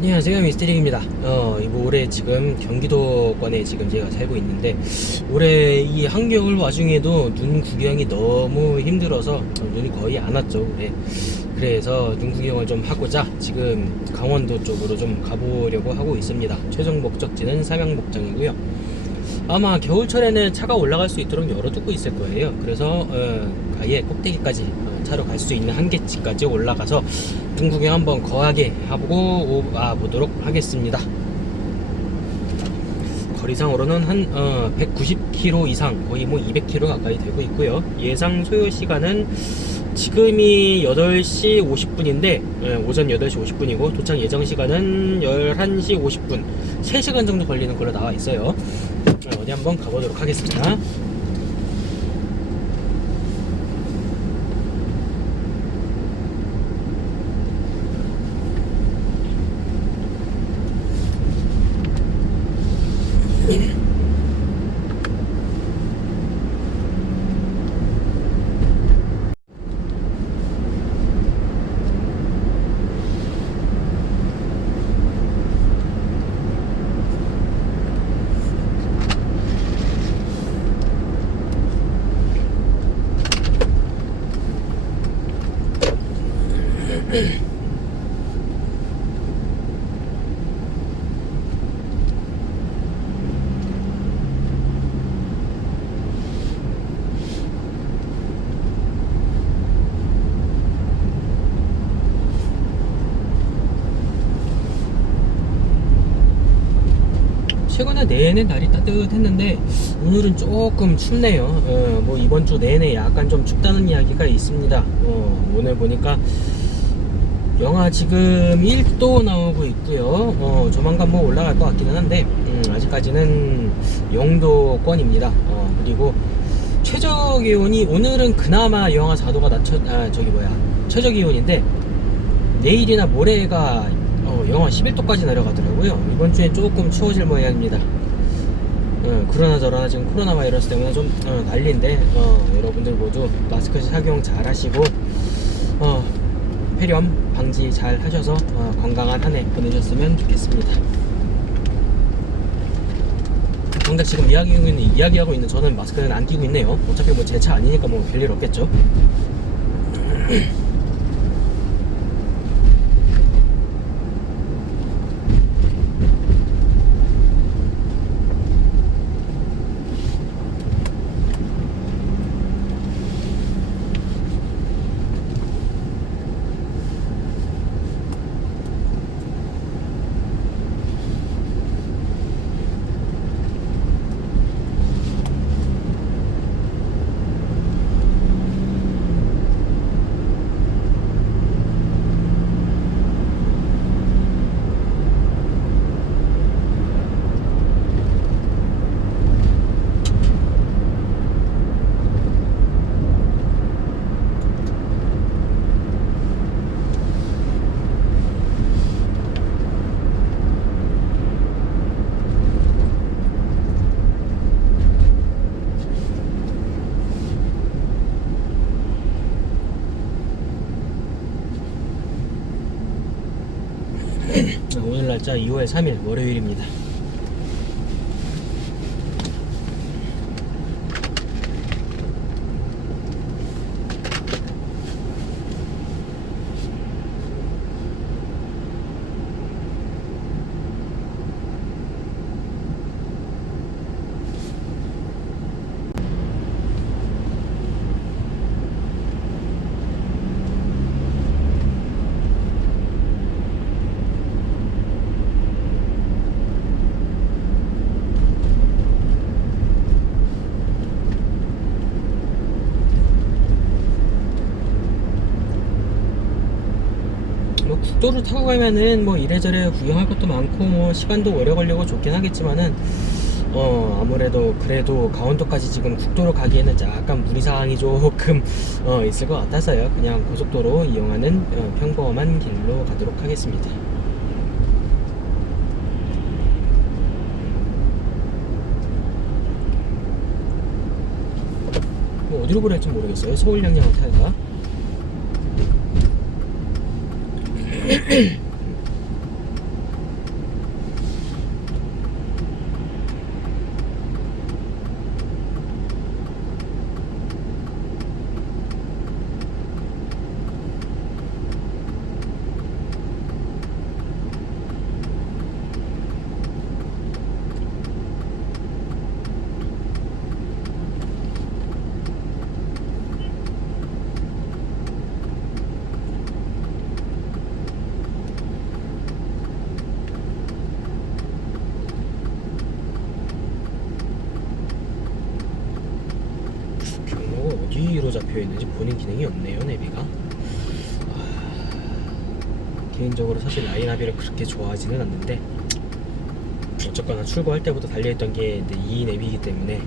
안녕하세요 미스테릭입니다. 어, 이거 올해 지금 경기도권에 지금 제가 살고 있는데 올해 이 한겨울 와중에도 눈 구경이 너무 힘들어서 어, 눈이 거의 안 왔죠 올해. 그래서 눈 구경을 좀 하고자 지금 강원도 쪽으로 좀 가보려고 하고 있습니다. 최종 목적지는 삼양목장이고요. 아마 겨울철에는 차가 올라갈 수 있도록 열어두고 있을 거예요. 그래서 어, 아예 꼭대기까지 어, 차로 갈 수 있는 한계치까지 올라가서 눈 구경 한번 거하게 해보고 와 보도록 하겠습니다. 거리상으로는 한 어, 190km 이상 거의 뭐 200km 가까이 되고 있고요. 예상 소요 시간은 지금이 8시 50분인데 오전 8시 50분이고 도착 예정 시간은 11시 50분 3시간 정도 걸리는 걸로 나와 있어요. 어, 어디 한번 가보도록 하겠습니다. 최근에 내내 날이 따뜻했는데 오늘은 조금 춥네요. 어, 뭐 이번 주 내내 약간 좀 춥다는 이야기가 있습니다. 어, 오늘 보니까 영하 지금 1도 나오고 있고요. 어, 조만간 뭐 올라갈 것 같기는 한데 음, 아직까지는 0도권입니다. 어, 그리고 최저 기온이 오늘은 그나마 영하 4도가 낮춰 아 저기 뭐야 최저 기온인데 내일이나 모레가 어, 영하 11도까지 내려가더라고요. 이번 주엔 조금 추워질 모양입니다. 어, 그러나 저러나 지금 코로나 바이러스 때문에 좀 어, 난리인데 어, 여러분들 모두 마스크 착용 잘 하시고 어, 폐렴 방지 잘 하셔서 어, 건강한 한 해 보내셨으면 좋겠습니다. 정작 지금 이야기하고 있는, 이야기하고 있는 저는 마스크는 안 끼고 있네요. 어차피 뭐 제 차 아니니까 뭐 별일 없겠죠. 오늘 날짜 2월 3일 월요일입니다. 뭐 국도를 타고 가면은 뭐 이래저래 구경할 것도 많고 뭐 시간도 오래 걸리고 좋긴 하겠지만은 어 아무래도 그래도 강원도까지 지금 국도로 가기에는 약간 무리사항이 조금 어 있을 것 같아서요. 그냥 고속도로 이용하는 어, 평범한 길로 가도록 하겠습니다. 뭐 어디로 보낼지 모르겠어요. 서울 양양을 탈까 嗯 비어 있는지 보는 기능이 없네요 내비가. 아, 개인적으로 사실 라인나비를 그렇게 좋아하지는 않는데 어쨌거나 출고할 때부터 달려있던 게 이제 이 내비이기 때문에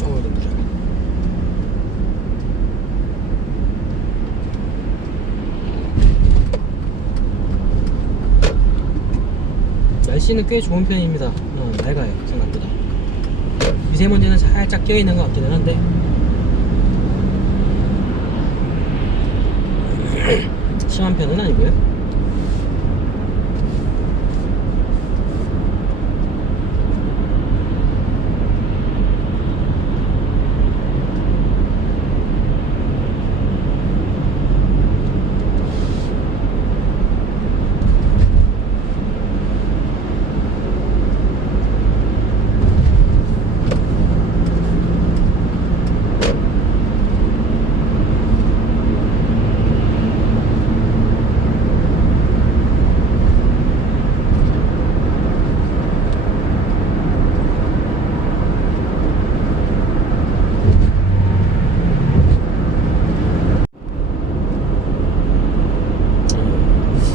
어 너무 잘 날씨는 꽤 좋은 편입니다. 어, 맑아요 생각보다. 미세먼지는 살짝 껴있는 것 같기는 한데 심한 편은 아니고요.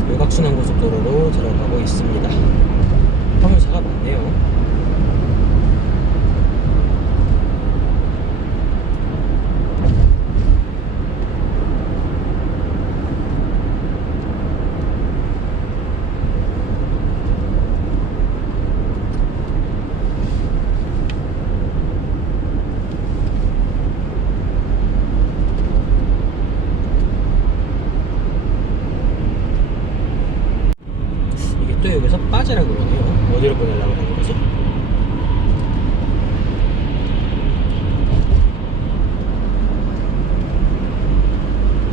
외곽순환 고속도로로 들어가고 있습니다. 화물차가 많네요. 이게 또 여기서 빠지라 그러네요. 어디로 보내려고 하는 거지?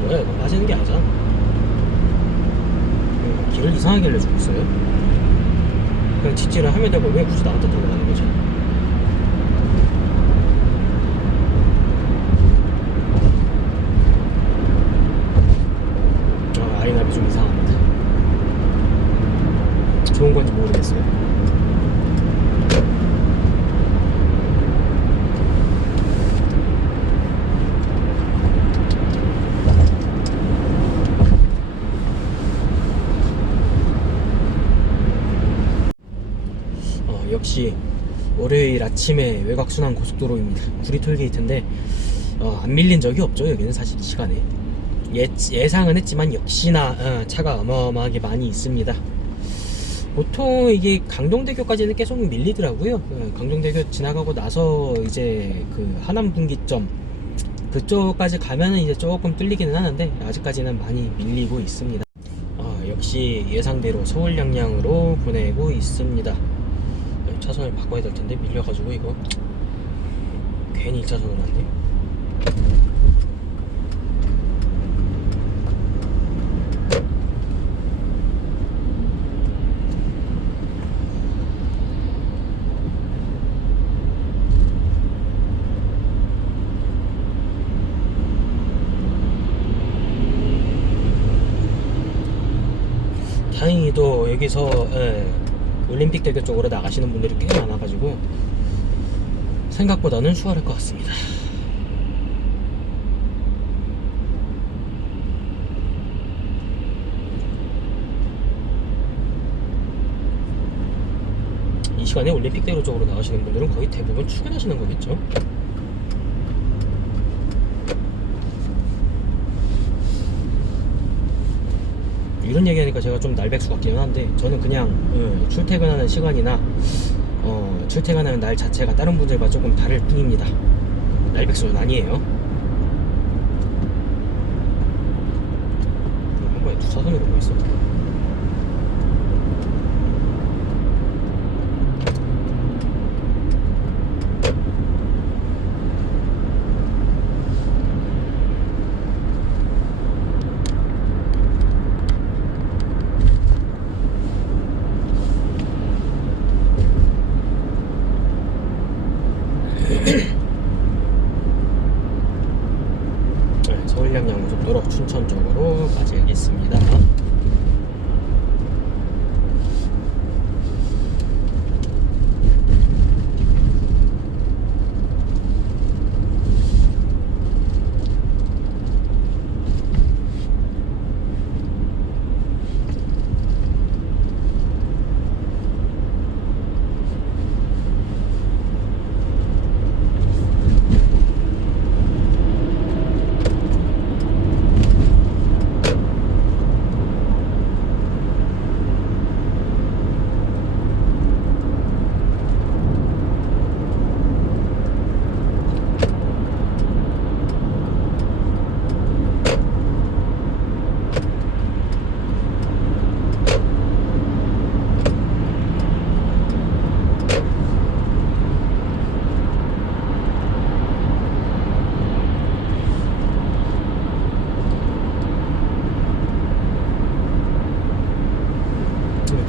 뭐야 이거 빠지는 게 아니잖아. 음, 길을 알려주고 있어요. 그냥 뒷질을 하면 되고 왜 굳이 나한테 타고 가는 거지? 아, 아이나비 좀 이상합니다. 좋은 건지 모르겠어요. 어, 역시 월요일 아침에 외곽순환 고속도로입니다. 구리 톨게이트인데 어, 안 밀린 적이 없죠. 여기는 사실 이 시간에 예, 예상은 했지만 역시나 어, 차가 어마어마하게 많이 있습니다. 보통 이게 강동대교까지는 계속 밀리더라고요. 어, 강동대교 지나가고 나서 이제 그 하남 분기점 그쪽까지 가면은 이제 조금 뚫리기는 하는데 아직까지는 많이 밀리고 있습니다. 어, 역시 예상대로 서울 양양으로 보내고 있습니다. 어, 차선을 바꿔야 될 텐데 밀려가지고 이거 괜히 1차선으로 왔네. 다행히도 여기서 예, 올림픽 대교 쪽으로 나가시는 분들이 꽤 많아가지고 생각보다는 수월할 것 같습니다. 이 시간에 올림픽 대교 쪽으로 나가시는 분들은 거의 대부분 출근하시는 거겠죠? 이런 얘기하니까 제가 좀 날백수 같기는 한데 저는 그냥 어, 출퇴근하는 시간이나 어, 출퇴근하는 날 자체가 다른 분들과 조금 다를 뿐입니다. 날백수는 아니에요. 한 번에 두 사선으로 뭐 있어? 네, 서울양양고속도로 춘천 쪽으로 가지겠습니다.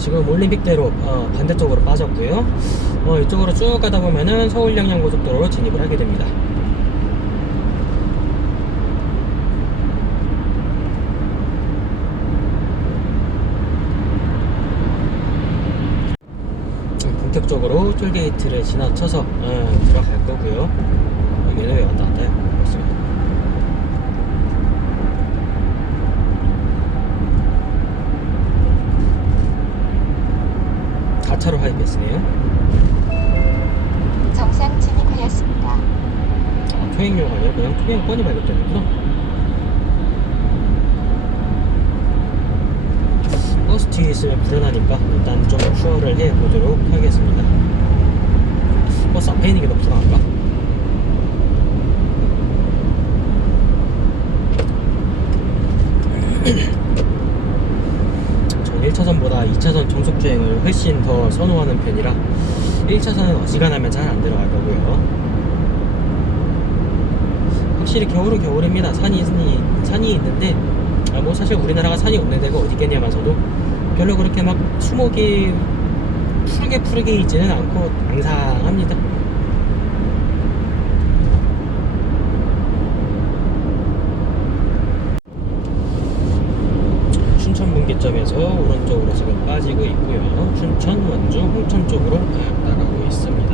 지금 올림픽대로 어, 반대쪽으로 빠졌고요. 어, 이쪽으로 쭉 가다 보면은 서울 양양 고속도로로 진입을 하게 됩니다. 음, 본격적으로 톨게이트를 지나쳐서 어, 들어갈 거고요. 여기는 왜 왔다 갔다 해요? 없습니다. 가차로 하이패스네요. 정상 진입하였습니다. 아, 통행료가 아니라 그냥 통행 뻔히 발급되는구나. 버스 뒤에 있으면 불안하니까 일단 좀 추월을 해보도록 하겠습니다. 버스 앞에 있는 게 더 불안한가? 전 1차선보다 2차선 정속주행을 훨씬 더 선호하는 편이라 1차선은 어지간하면 잘 안 들어갈 거고요. 확실히 겨울은 겨울입니다. 산이 산이 있는데 아, 뭐 사실 우리나라가 산이 없는 데가 어디 있겠냐면서도 별로 그렇게 막 수목이 푸르게 푸르게 있지는 않고 앙상합니다. 춘천 오른쪽으로 지금 빠지고 있고요. 춘천, 원주, 홍천 쪽으로 나가고 있습니다.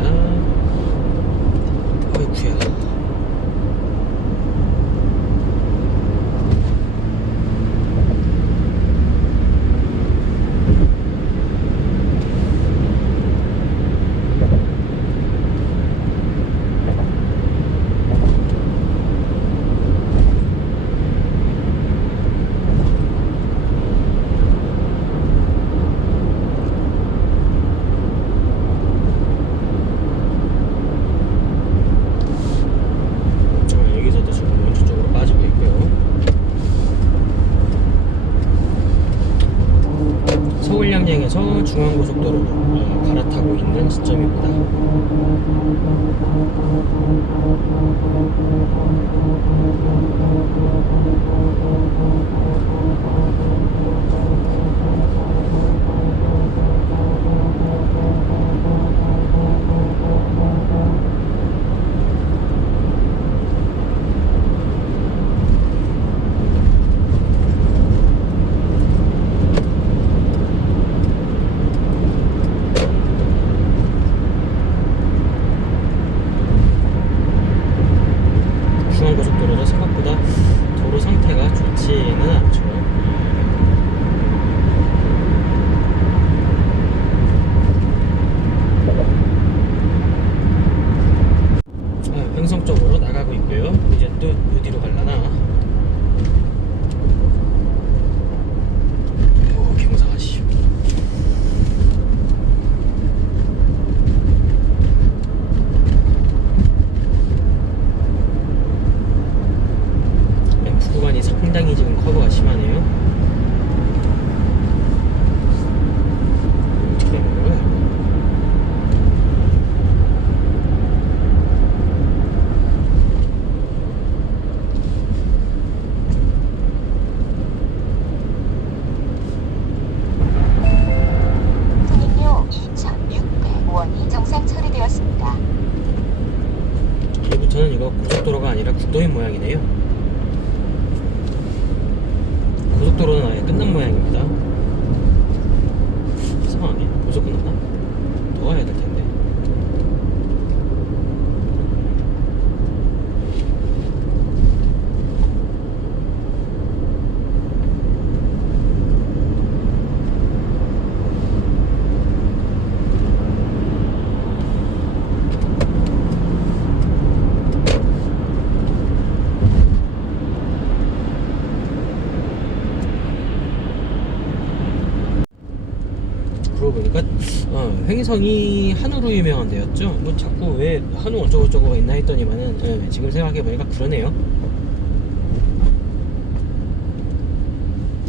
어, 횡성이 한우로 유명한 데였죠. 뭐 자꾸 왜 한우 어쩌고저쩌고가 있나 했더니만은 예, 지금 생각해 보니까 그러네요.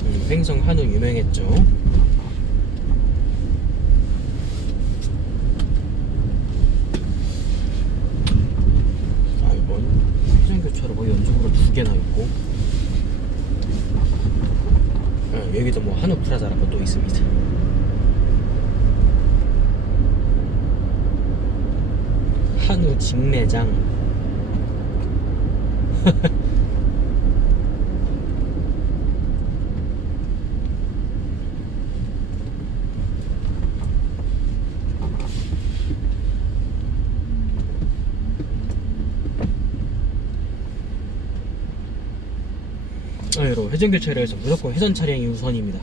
음, 횡성 한우 유명했죠. 아 이건 회전교차로가 연속으로 두 개나 있고 어, 여기도 뭐 한우 프라자라고 또 있습니다. 한우 직매장. 아, 여러분 회전 교체를 해서 무조건 회전 차량이 우선입니다.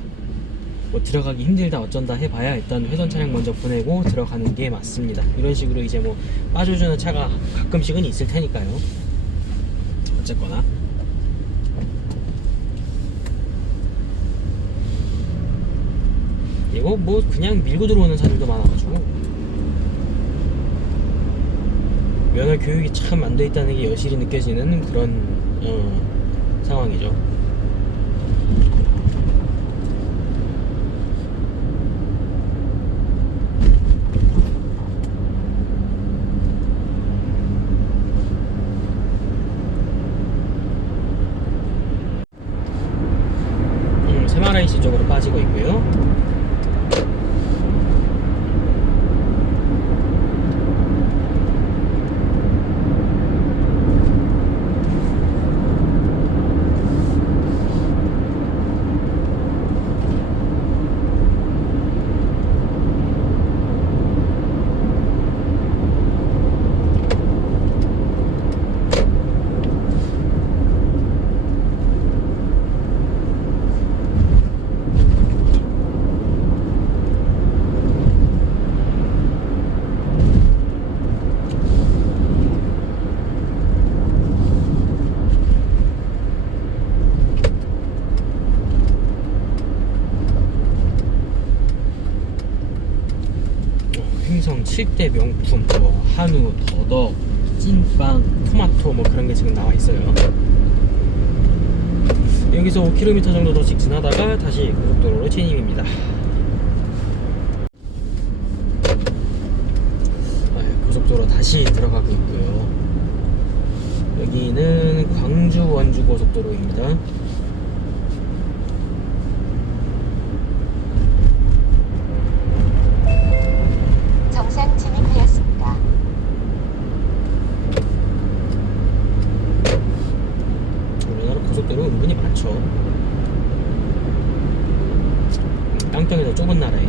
뭐 들어가기 힘들다 어쩐다 해봐야 일단 회전 차량 먼저 보내고 들어가는 게 맞습니다. 이런 식으로 이제 뭐 빠져주는 차가 가끔씩은 있을 테니까요. 어쨌거나 이거 뭐 그냥 밀고 들어오는 차들도 많아가지고 면허 교육이 참 안 돼 있다는 게 여실히 느껴지는 그런 어, 상황이죠. 쪽으로 빠지고 있고요. 어, 횡성 7대 명품, 뭐 한우, 더덕, 찐빵, 토마토 뭐 그런 게 지금 나와 있어요. 여기서 5km 정도 더 직진하다가 다시 고속도로로 진입입니다. 아, 고속도로 다시 들어가고 있고요. 여기는 광주 원주 고속도로입니다. 정상 진입하였습니다. 우리나라 고속도로 은근히 많죠. 음, 땅덩이도 좁은 나라에.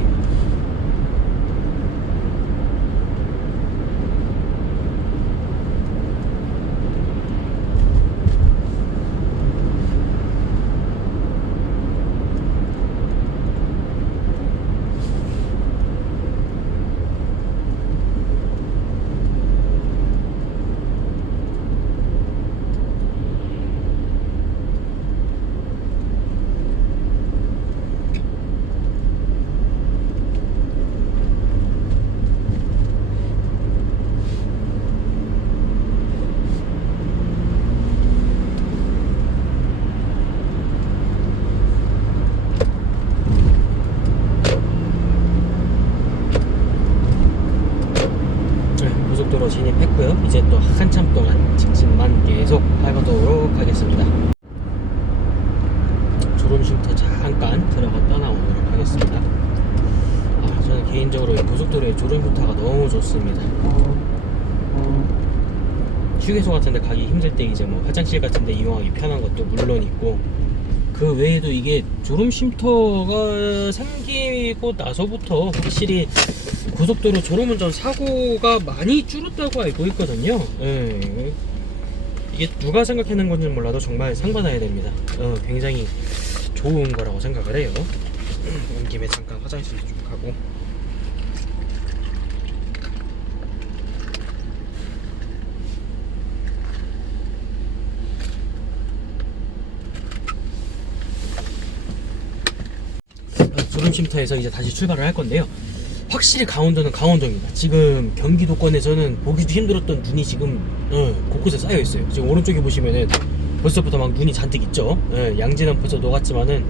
네, 고속도로 진입했고요. 이제 또 한참 동안 직진만 계속 밟아도록 하겠습니다. 졸음 쉼터 잠깐 들어갔다 나오도록 하겠습니다. 아, 저는 개인적으로 이 고속도로의 졸음 쉼터가 너무 좋습니다. 휴게소 같은데 가기 힘들 때 이제 뭐 화장실 같은데 이용하기 편한 것도 물론 있고 그 외에도 이게 졸음 쉼터가 생기고 나서부터 확실히 고속도로 졸음운전 사고가 많이 줄었다고 알고 있거든요. 예. 이게 누가 생각하는 건지 몰라도 정말 상 받아야 됩니다. 어, 굉장히 좋은 거라고 생각을 해요. 온 김에 잠깐 화장실 좀 가고. 졸음 쉼터에서 이제 다시 출발을 할 건데요. 확실히 강원도는 강원도입니다. 지금 경기도권에서는 보기도 힘들었던 눈이 지금 어, 곳곳에 쌓여 있어요. 지금 오른쪽에 보시면은 벌써부터 막 눈이 잔뜩 있죠. 예, 양진은 벌써 녹았지만은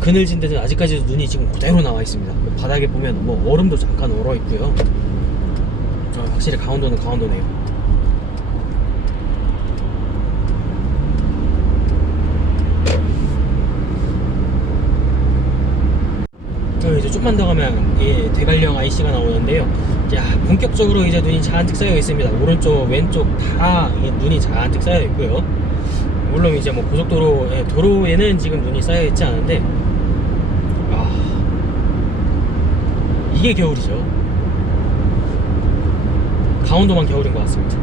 그늘진 데는 아직까지도 눈이 지금 그대로 나와 있습니다. 바닥에 보면 뭐 얼음도 잠깐 얼어 있고요. 어, 확실히 강원도는 강원도네요. 네, 어, 이제 좀만 더 가면 예, 대관령 IC가 나오는데요. 야, 본격적으로 이제 눈이 잔뜩 쌓여 있습니다. 오른쪽, 왼쪽 다이 눈이 잔뜩 쌓여 있고요. 물론 이제 뭐 고속도로 예, 도로에는 지금 눈이 쌓여 있지 않은데 아 이게 겨울이죠. 강원도만 겨울인 것 같습니다.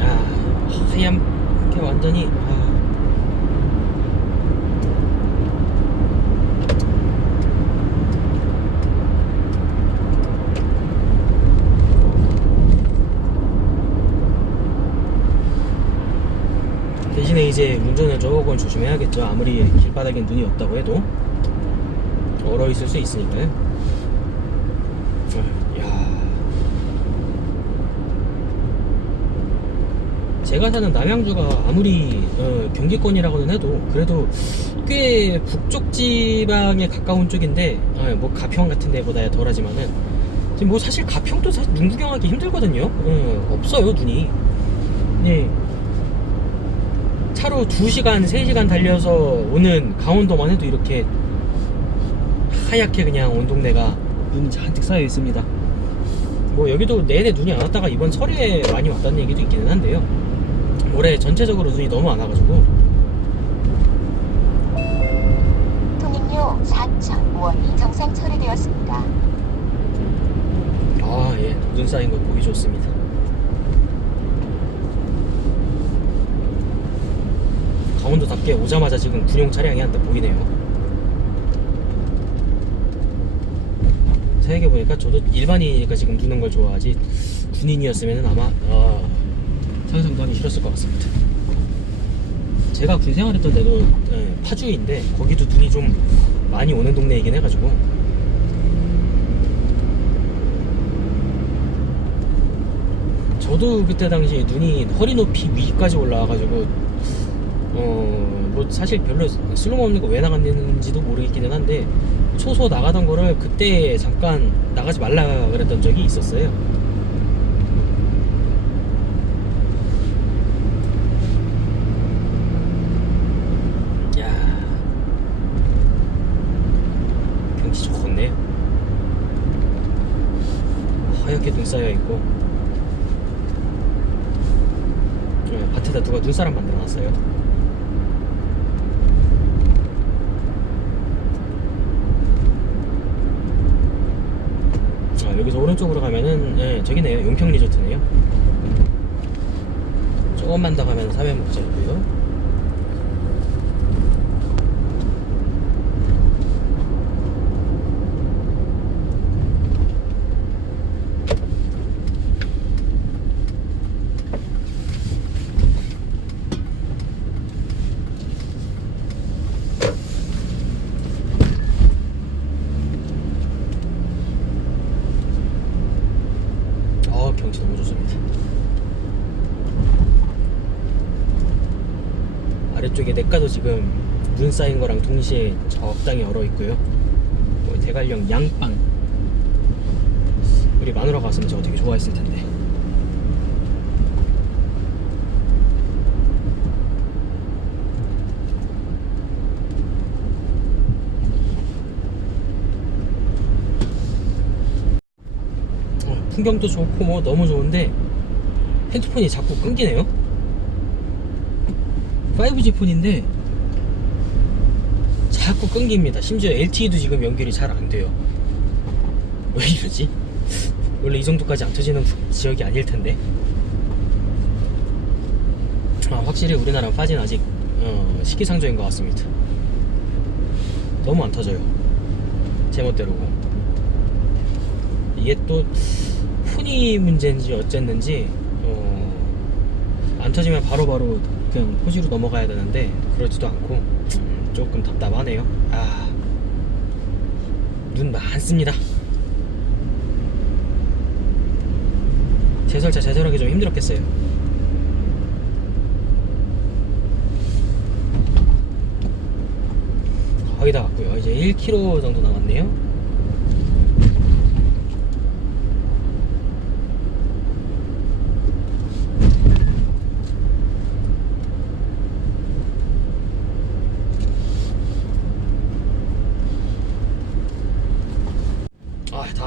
아, 하얀게 완전히 아. 대신에 이제 조금 조심해야겠죠. 아무리 길바닥에 눈이 없다고 해도 얼어 있을 수 있으니까요. 어, 야. 제가 사는 남양주가 아무리 어, 경기권이라고는 해도 그래도 꽤 북쪽 지방에 가까운 쪽인데 어, 뭐 가평 같은 데보다 덜하지만은 지금 뭐 사실 가평도 사실 눈 구경하기 힘들거든요. 어, 없어요 눈이. 네. 차로 2시간, 3시간 달려서 오는 강원도만 해도 이렇게 하얗게 그냥 온 동네가 눈이 잔뜩 쌓여 있습니다. 뭐 여기도 내내 눈이 안 왔다가 이번 설에 많이 왔다는 얘기도 있기는 한데요. 올해 전체적으로 눈이 너무 안 와가지고 통행료 4,000원이 정상 처리되었습니다. 아, 예, 눈 쌓인 거 보기 좋습니다. 강원도답게 오자마자 지금 군용 차량이 한 대 보이네요. 생각해보니까 저도 일반인이니까 지금 누는 걸 좋아하지 군인이었으면 아마 아, 상상도 하기 싫었을 것 같습니다. 제가 군 생활했던 데도 예, 파주인데 거기도 눈이 좀 많이 오는 동네이긴 해가지고 저도 그때 당시 눈이 허리 높이 위까지 올라와가지고 어 뭐 사실 별로 쓸모없는 거 왜 나갔는지도 모르겠기는 한데 초소 나가던 거를 그때 잠깐 나가지 말라 그랬던 적이 있었어요. 쌓여 있고 네, 밭에다 누가 눈사람 만들어 놨어요. 아, 여기서 오른 쪽으로 가면은 네, 저기네요. 용평 리조트네요. 조금만 더 가면 사면목장이고요. 어 경치 너무 좋습니다. 지금 눈 쌓인 거랑 동시에 적당히 얼어 있고요. 뭐 대관령 양빵. 우리 마누라가 왔으면 저거 되게 좋아했을 텐데. 어, 풍경도 좋고 뭐 너무 좋은데 핸드폰이 자꾸 끊기네요. 5G 폰인데 자꾸 끊깁니다. 심지어 LTE도 지금 연결이 잘 안 돼요. 왜 이러지? 원래 이 정도까지 안 터지는 지역이 아닐 텐데. 아, 확실히 우리나라 5G는 아직 어, 시기상조인 것 같습니다. 너무 안 터져요. 제멋대로고. 이게 또 폰이 문제인지 어쨌는지 어, 안 터지면 바로바로 그냥 포지로 넘어가야 되는데 그렇지도 않고 음, 조금 답답하네요. 아, 눈 많습니다. 제설차 제설하기 좀 힘들었겠어요. 거의 다 왔고요. 이제 1km 정도 남았네요.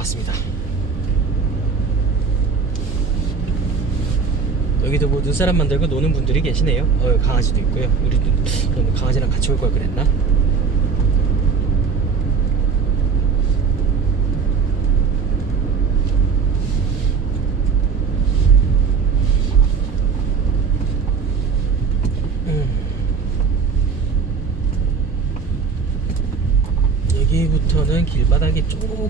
나왔습니다. 여기도 뭐 눈사람 만들고 노는 분들이 계시네요. 어, 강아지도 있고요. 우리 너무 강아지랑 같이 올 걸 그랬나? 음. 여기부터는 길바닥이 조금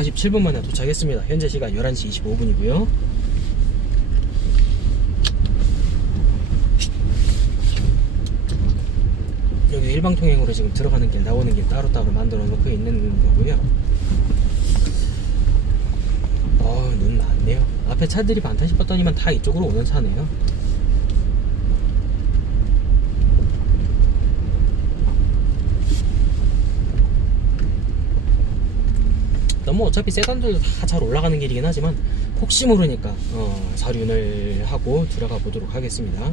47분 만에 도착했습니다. 현재 시간 11시 25분이고요. 여기 일방통행으로 지금 들어가는 길, 나오는 길 따로따로 만들어 놓고 있는 거고요. 어, 눈 많네요. 앞에 차들이 많다 싶었더니만 다 이쪽으로 오는 차네요. 너무 어차피 세단들도 다 잘 올라가는 길이긴 하지만 혹시 모르니까 어, 사륜을 하고 들어가 보도록 하겠습니다.